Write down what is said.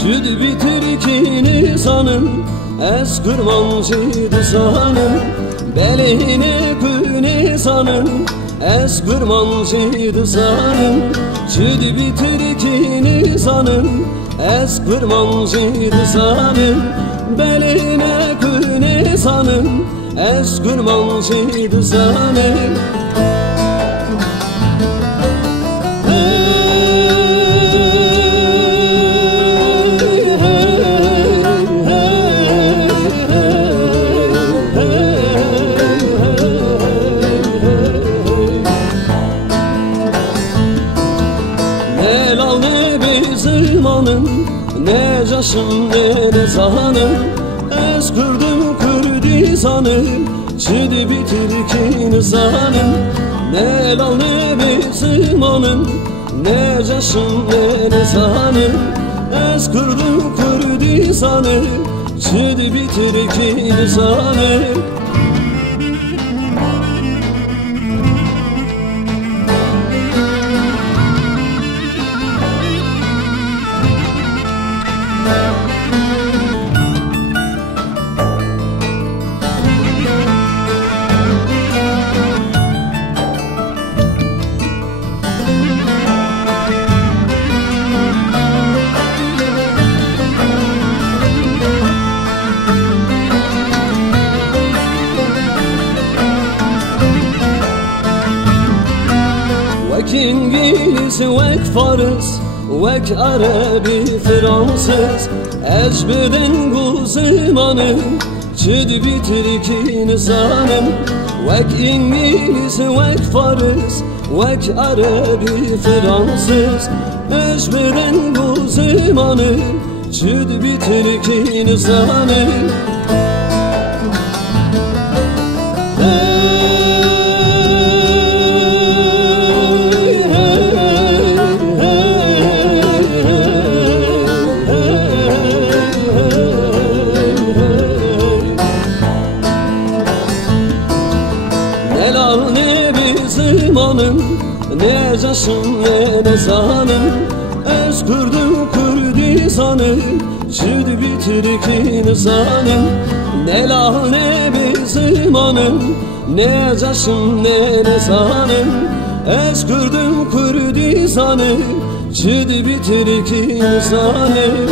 Cüd bitir ki nisanım, ez kırmancıydı sanım. Beline kü nisanım, ez kırmancıydı sanım. Cüd bitir ki nisanım, ez kırmancıydı sanım. Beline kü nisanım, ez kırmancıydı sanım. Ne yaşım ne nezanım, ez kırdım Kürdistan'ım, çid bitir ki nizanım. Ne lal ne bizimanım, ne yaşım ne nezanım, ez kırdım Kürdistan'ım, çid bitir ki nizanım. Vek İngiliz, vek Fars, vek Arabi, Fransız, ez beden guzimanım, çid bitir ki nizanım. Vek İngiliz, vek Fars, vek Arabi, Fransız, ez beden guzimanım, çid bitir ki nizanım. Ne lal ne bizimanım, ne yaşım ne nezanım, ez kırdım Kürdistan'ım, çid bitir ki nizanım. Ne lal ne bizimanım, ne yaşım ne nezanım, ez kırdım Kürdistan'ım, çid bitir ki nizanım.